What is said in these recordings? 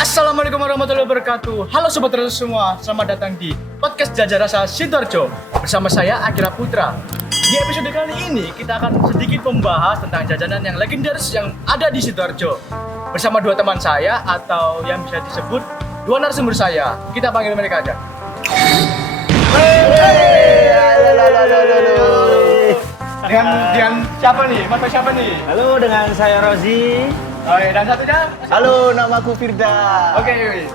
Assalamualaikum warahmatullahi wabarakatuh. Halo Sobat Terus semua, selamat datang di podcast Jajah Rasa Sidoarjo. Bersama saya Akira Putra. Di episode kali ini kita akan sedikit membahas tentang jajanan yang legendaris yang ada di Sidoarjo. Bersama dua teman saya atau yang bisa disebut dua narasumber saya. Kita panggil mereka aja. Dengan siapa nih? Mas siapa nih? Halo, dengan saya Rozi. Oh, dan satunya? Halo, namaku Firda. Oke,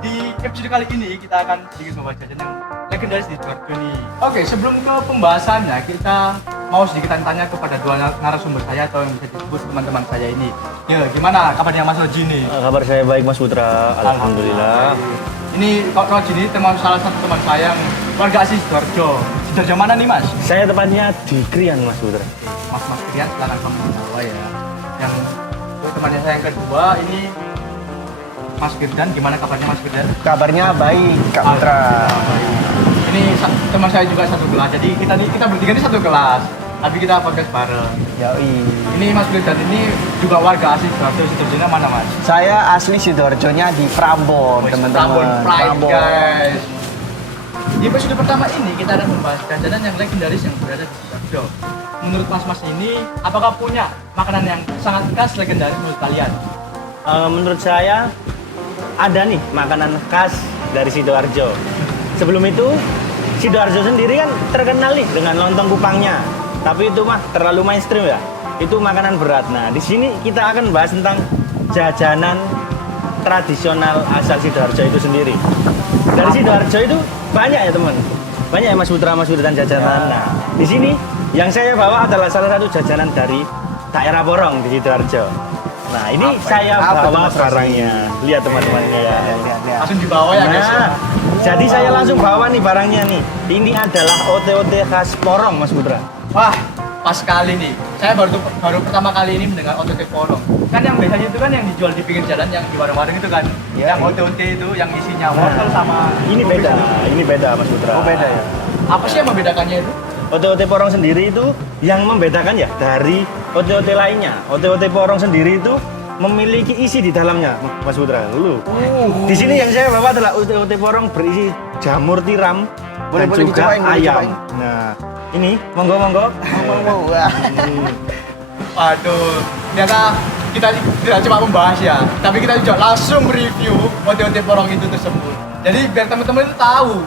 di episode kali ini kita akan sedikit membahas jajanan yang legendaris di Sidoarjo nih. Oke, sebelum ke pembahasannya, kita mau sedikit tanya kepada dua narasumber saya atau yang bisa disebut teman-teman saya ini. Ya, gimana kabarnya Mas Roji nih? Kabar saya baik, Mas Putra. Alhamdulillah. Ini Kak Roji ini salah satu teman saya yang warga asli Sidoarjo. Sidoarjo mana nih, Mas? Saya tepatnya di Krian, Mas Putra. Mas Krian, silakan kamu tahu ya. Yang temannya saya yang kedua ini Mas Firdan, gimana kabarnya Mas Firdan? Kabarnya baik, Kak Putra. Ini teman saya juga satu kelas, jadi kita bertiga ini satu kelas, tapi kita podcast bareng. Yoi. Ini Mas Firdan ini juga warga asli Sidoarjo. Sidoarjonya mana, Mas? Saya asli Sidoarjonya di Prambon, Prambon teman-teman. Pride, guys. Di episode pertama ini kita akan membahas jajanan yang legendaris yang berada di Sidoarjo. Menurut mas-mas ini, apakah punya makanan yang sangat khas legendaris menurut kalian? Menurut saya ada nih makanan khas dari Sidoarjo. Sebelum itu Sidoarjo sendiri kan terkenal nih dengan lontong kupangnya. Tapi itu mah terlalu mainstream ya. Itu makanan berat. Nah, di sini kita akan bahas tentang jajanan tradisional asal Sidoarjo itu sendiri. Dari Sidoarjo itu banyak ya teman. Banyak ya Mas Putra, Mas Firdan jajanan. Nah, di sini yang saya bawa adalah salah satu jajanan dari daerah Porong di Sidoarjo. Nah, ini saya bawa barangnya. Lihat teman-temannya ya. Langsung dibawa ya, guys. Nah, jadi saya langsung bawa nih barangnya nih. Ini adalah ote-ote khas Porong, Mas Putra. Wah, pas sekali nih. Saya baru pertama kali ini mendengar ote-ote Porong. Kan yang biasanya itu kan yang dijual di pinggir jalan, yang di warung-warung itu kan. Ya, yang ote-ote itu yang isinya wortel sama Ini beda, Mas Putra. Oh, beda ya. Apa sih yang membedakannya itu? Ote-ote Porong sendiri itu yang membedakan ya dari ote-ote lainnya. Ote-ote Porong sendiri itu memiliki isi di dalamnya, Mas Putra. Dulu. Di sini yang saya bawa adalah ote-ote Porong berisi jamur tiram dan juga ayam. Nah, ini monggo. Wah. Waduh, ternyata kita tidak cuma membahas ya, tapi kita juga langsung review ote-ote Porong itu tersebut. Jadi biar teman-teman itu tahu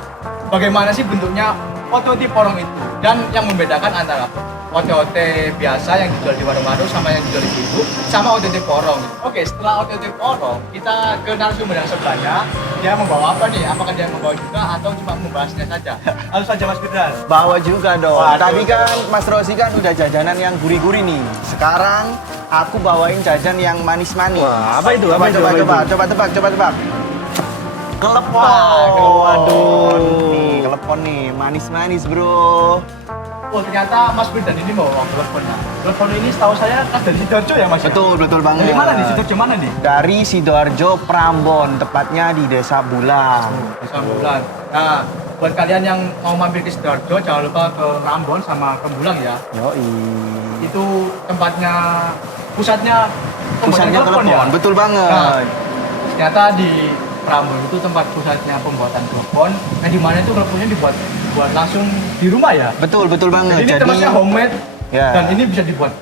bagaimana sih bentuknya ote-ote Porong itu dan yang membedakan antara ote-ote biasa yang dijual di warung-warung sama yang dijual di ibu sama ote-ote Porong. Oke, setelah ote-ote Porong, kita ke narasumber yang sebelahnya. Dia membawa apa nih? Apakah dia membawa juga atau cuma membahasnya saja? Lalu saja Mas Firdan. Bawa juga dong. Waduh. Tadi kan Mas Rosi kan udah jajanan yang gurih-gurih nih. Sekarang aku bawain jajan yang manis-manis. Wah, apa itu? Coba tebak. Kelepon. Waduh. Nih, kelepon nih, manis-manis, Bro. Oh, ternyata Mas Firdan ini bawa teleponnya. Telepon ini setahu saya khas dari Sidoarjo ya, Mas? Betul banget. Dari mana nih? Sidoarjo mana nih? Dari Sidoarjo Prambon, tepatnya di Desa Bulang. Desa Bulan. Nah, buat kalian yang mau mampir ke Sidoarjo, jangan lupa ke Rambon sama ke Bulang ya. Yoi. Itu tempatnya, pusatnya Pusatnya telepon telepon, betul banget. Nah, ternyata di Prambon itu tempat pusatnya pembuatan telepon. Nah, di mana itu teleponnya dibuat langsung di rumah ya. Betul banget. Jadi ini termasuk homemade ya. dan ini bisa dibuat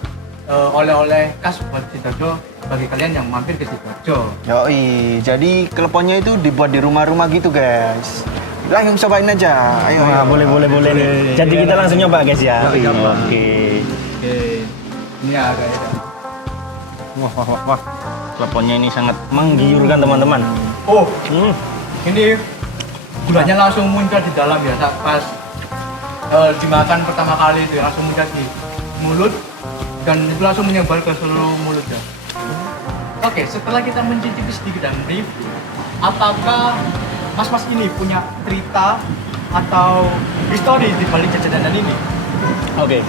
oleh-oleh khas buat Sidoarjo bagi kalian yang mampir ke Sidoarjo. Yoi, jadi teleponnya itu dibuat di rumah-rumah gitu guys. Langsung cobain aja, ayo. Wah, boleh nih. Jadi kita langsung nyoba guys ya. Oke. Oke. Ini ya kayaknya. Wah. Teleponnya ini sangat menggiurkan teman-teman. Oh, ini gulanya langsung muncul di dalam ya pas dimakan pertama kali itu langsung muncul di mulut dan itu langsung menyebar ke seluruh mulut ya. Oke, setelah kita mencicipi sedikit dan review, apakah mas-mas ini punya cerita atau histori di balik jajanan ini? Oke.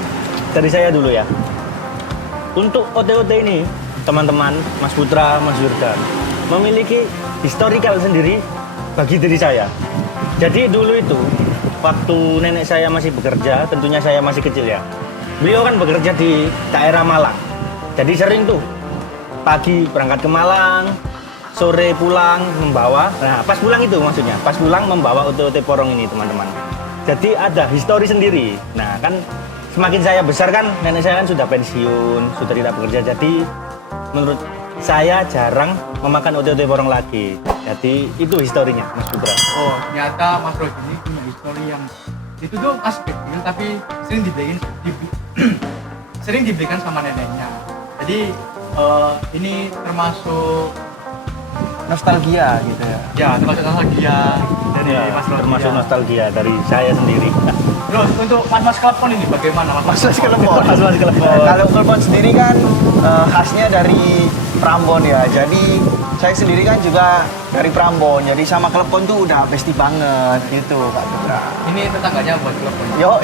Dari saya dulu ya. Untuk ote-ote ini, teman-teman, Mas Putra, Mas Firdan, memiliki historical sendiri bagi diri saya. Jadi dulu itu, waktu nenek saya masih bekerja, tentunya saya masih kecil ya. Beliau kan bekerja di daerah Malang. Jadi sering tuh, pagi berangkat ke Malang, sore pulang membawa. Nah, pas pulang itu maksudnya, pas pulang membawa ote-ote porong ini, teman-teman. Jadi ada histori sendiri. Nah, kan semakin saya besar kan, nenek saya kan sudah pensiun, sudah tidak bekerja. Jadi menurut saya jarang memakan ote-ote porong lagi. Jadi itu historinya, Mas Putra. Oh, ternyata Mas Rodi ini punya histori yang itu tuh pas kecil tapi sering dibelikan sama neneknya. Jadi ini termasuk Nostalgia gitu ya. ya termasuk nostalgia dari Ya, Mas Rodi. termasuk ya. nostalgia dari saya sendiri. Terus untuk Mas Klepon ini bagaimana Mas Klepon. Mas Klepon. Kalau klepon sendiri kan khasnya dari Prambon ya. Jadi saya sendiri kan juga dari Prambon. Jadi sama klepon tuh udah besti banget gitu Kak Putra. Ini tetangganya buat Klepon. Yo,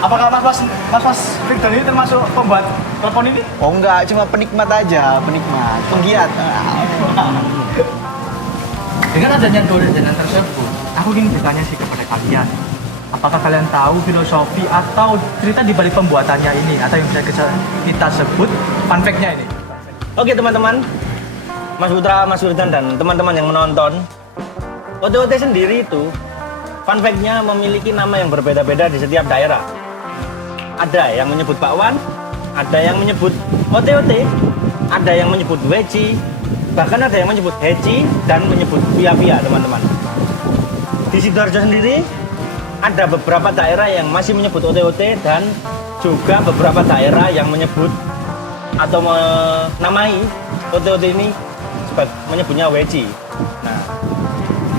Apakah Mas Victor ini termasuk pembuat Klepon ini? oh enggak, cuma penikmat aja, penikmat, penggiat. Dengan adanya dua jajanan tersebut, aku ingin bertanya sih kepada kalian. Apakah kalian tahu filosofi atau cerita di balik pembuatannya ini atau yang bisa kita sebut fun fact-nya ini? Oke teman-teman, Mas Putra, Mas Sultan dan teman-teman yang menonton, ote-ote sendiri itu fun fact-nya memiliki nama yang berbeda-beda di setiap daerah. Ada yang menyebut bakwan, ada yang menyebut ote-ote, ada yang menyebut weci, bahkan ada yang menyebut heci dan menyebut pia-pia teman-teman. Di Sidoarjo sendiri ada beberapa daerah yang masih menyebut ote-ote dan juga beberapa daerah yang menyebut atau menamai ote-ote ini menyebutnya weci. Nah,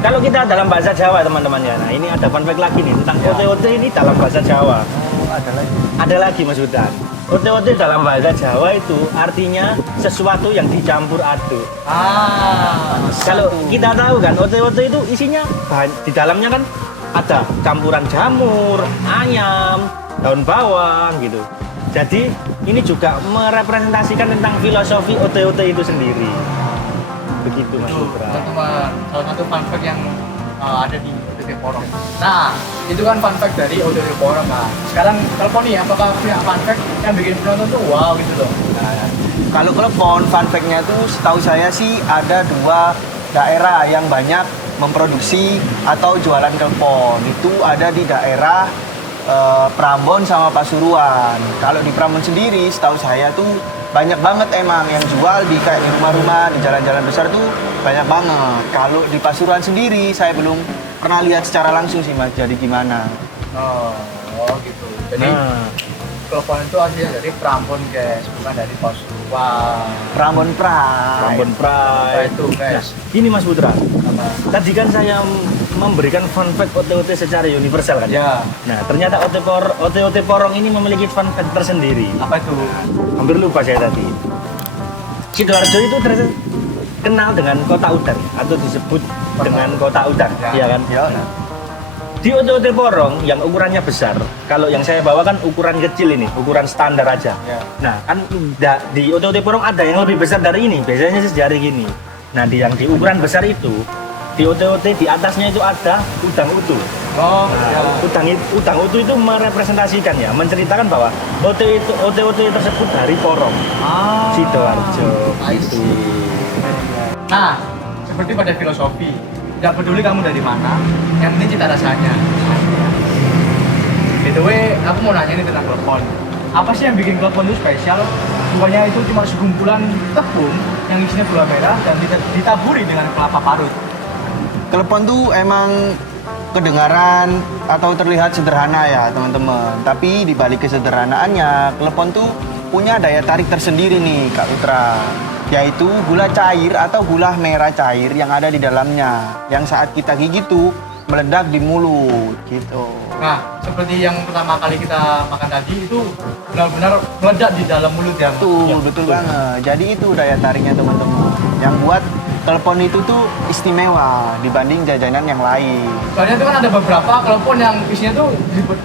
kalau kita dalam bahasa Jawa teman-teman ya, nah ini ada fun fact lagi nih tentang ote-ote ini dalam bahasa Jawa. Ada lagi. Ada lagi Mas Hudan. Ote-ote dalam bahasa Jawa itu artinya sesuatu yang dicampur aduk. Kalau kita tahu kan ote-ote itu isinya di dalamnya kan ada campuran jamur, ayam, daun bawang gitu. Jadi ini juga merepresentasikan tentang filosofi ote-ote itu sendiri. Begitu Mas Itu Putra. teman-teman, salah satu fun fact yang ada di OTT Porong. Nah, itu kan fun fact dari OTT Porong. Nah, sekarang telepon nih, apakah punya fun fact yang bikin penonton tuh wow gitu loh? Nah, kalau klepon, fun fact-nya tuh setahu saya sih ada 2 daerah yang banyak memproduksi atau jualan klepon. Itu ada di daerah Prambon sama Pasuruan. Kalau di Prambon sendiri, setahu saya tuh banyak banget emang yang jual di kayak di rumah-rumah, di jalan-jalan besar tuh banyak banget. Kalau di Pasuruan sendiri, saya belum pernah lihat secara langsung sih Mas, jadi gimana. Oh gitu. Jadi Nah, telepon itu aslinya dari Prambon guys, bukan dari Pasuruan. Prambon Pride. Rambon Apa Pride. itu guys? Ini Mas Putra. Apa? Tadi kan saya memberikan fun fact ote-ote secara universal kan? Ya. Nah, ternyata ote-ote porong ini memiliki fun fact tersendiri. Apa itu? Hampir lupa saya tadi. Sidoarjo itu terkenal dengan kota udan atau disebut dengan kota udan, Ya. iya kan? Ya. Di ote-ote porong yang ukurannya besar, kalau yang saya bawa kan ukuran kecil ini, ukuran standar aja. Ya. Nah, kan di ote-ote porong ada yang lebih besar dari ini, biasanya sih sejari gini. Nah, yang di ukuran besar itu, di ote-ote di atasnya itu ada udang utuh. Oh, Nah, ya. udang utuh itu merepresentasikan ya, menceritakan bahwa ote-ote tersebut dari porong Sidoarjo. I Gitu. see. Nah, seperti pada filosofi, nggak peduli kamu dari mana, yang penting cita rasanya. By the way, aku mau nanya nih tentang klepon. Apa sih yang bikin klepon itu spesial? Bukannya itu cuma segumpulan tepung yang isinya gula merah dan ditaburi dengan kelapa parut. Klepon tuh emang kedengaran atau terlihat sederhana ya teman-teman. Tapi di balik kesederhanaannya, klepon tuh punya daya tarik tersendiri nih Kak Putra. Yaitu gula cair atau gula merah cair yang ada di dalamnya. Yang saat kita gigit tuh meledak di mulut gitu. Nah, seperti yang pertama kali kita makan tadi itu benar-benar meledak di dalam mulut ya. Mas? Betul, Ya, betul betul. banget. Jadi itu daya tariknya teman-teman. Yang buat klepon itu tuh istimewa dibanding jajanan yang lain. Soalnya itu kan ada beberapa klepon yang isinya tuh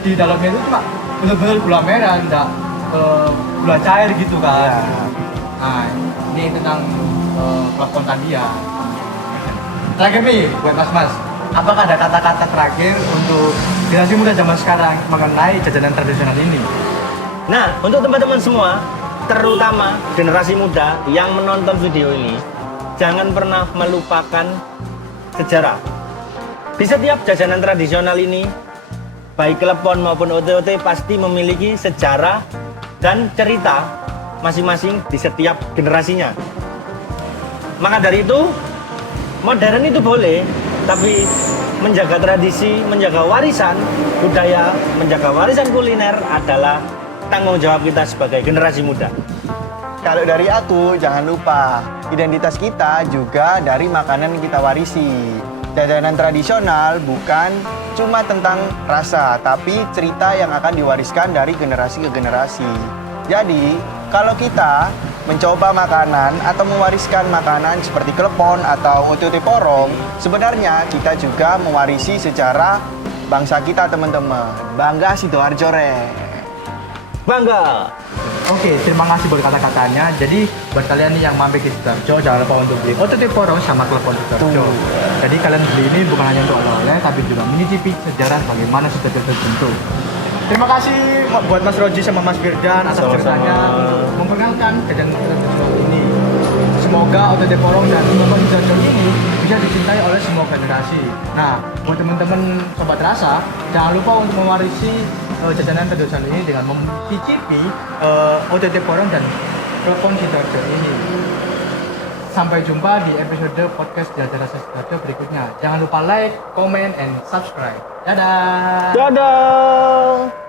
di dalamnya itu cuma benar-benar gula merah, enggak gula cair gitu kan. Ya. Nah, ini tentang klepon tadi ya. Terakhir nih buat mas-mas, apakah ada kata-kata terakhir untuk generasi muda zaman sekarang mengenai jajanan tradisional ini? Nah, untuk teman-teman semua, terutama generasi muda yang menonton video ini, jangan pernah melupakan sejarah. Di setiap jajanan tradisional ini, baik klepon maupun ote-ote pasti memiliki sejarah dan cerita masing-masing di setiap generasinya. Maka dari itu, modern itu boleh, tapi menjaga tradisi, menjaga warisan budaya, menjaga warisan kuliner adalah tanggung jawab kita sebagai generasi muda. Kalau dari aku, jangan lupa, identitas kita juga dari makanan yang kita warisi. Jajanan tradisional bukan cuma tentang rasa, tapi cerita yang akan diwariskan dari generasi ke generasi. Jadi, kalau kita mencoba makanan atau mewariskan makanan seperti klepon atau ote-ote porong, sebenarnya kita juga mewarisi sejarah bangsa kita, teman-teman. Bangga Sidoarjo, Re. Bangga! Oke, terima kasih buat kata-katanya. Jadi buat kalian nih yang mampir ke Sidoarjo, jangan lupa untuk beli ote-ote porong sama klepon Sidoarjo. Jadi kalian beli ini bukan hanya untuk oleh-oleh, tapi juga menyicipi sejarah bagaimana Sidoarjo terbentuk. Terima kasih buat Mas Roji sama Mas Firdan atas Sama-sama. ceritanya memperkenalkan jajanan tradisional ini. Semoga ote-ote porong dan klepon Sidoarjo ini bisa dicintai oleh semua generasi. Nah, buat teman-teman sobat rasa, jangan lupa untuk mewarisi jajanan tradisional ini dengan mencicipi ote-ote porong dan klepon Sidoarjo ini. Sampai jumpa di episode podcast Jajan Rasa Sidoarjo berikutnya. Jangan lupa like, comment, and subscribe. Dadah! Dadah!